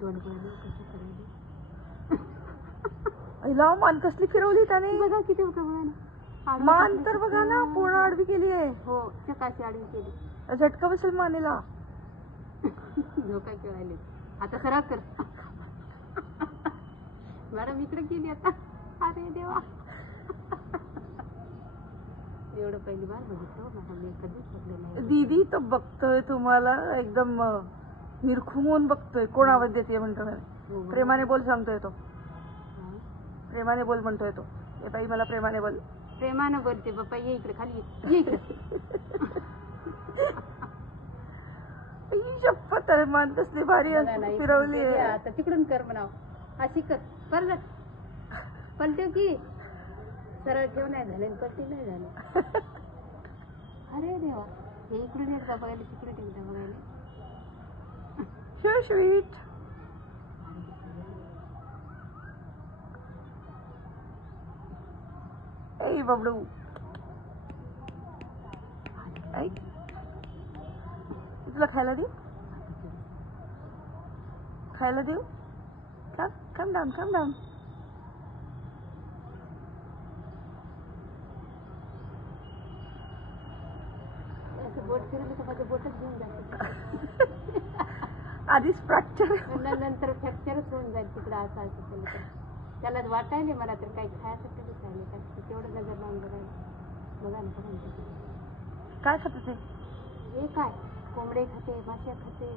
तोंड पडलं कसं करायचं. हिला मान कसली फिरवली त्याने. बघा किती होतं बघा ना. मान तर बघा ना पूर्ण आडवी केली आहे. हो चकाशी आडवी केली. झटका बसेल मानेला. झोका खेळायले. आता सराव कर. मॅडम इकडे गेली आता. अरे देवा. एवढं पहिली बार बघितलं मॅडम मी कधीच बघलं नाही. दीदी तर बघतोय तुम्हाला एकदम निरखुमून बघतोय. कोण आवाज देते म्हणतोय. प्रेमाने बोल सांगतोय तो. प्रेमाने बोल म्हणतोय तो. ए बाई मला प्रेमाने बोल. प्रेमानं बोलते बाप्पा. ये इकडे खाली ये इकडे. शपथ मान कसली भारी फिरवली. आता तिकडून कर म्हणाव. अशी कर परत पलटे की सरळ ठेव. नाही झाले पलटी नाही झाली. अरे देवा. हे इकडून एकदा बघायला तिकडे एकदा बघायला. So sweet. Hey बबडू. ऐक तुला खायला देऊ. खायला देऊ. Come down, come down. असं बोट फिरवलं तर माझं बोटच घेऊन जाते. आधीच फ्रॅक्चर. नंतर फ्रॅक्चरच होऊन जाईल तिकडं. असं असं केलं तर त्याला वाटायले मला तर काही खायसाठी दिसायले का तेवढं नजर लावून बघायला. बघा ना बघा काय खात ते. हे काय कोंबडे खाते मासे खाते.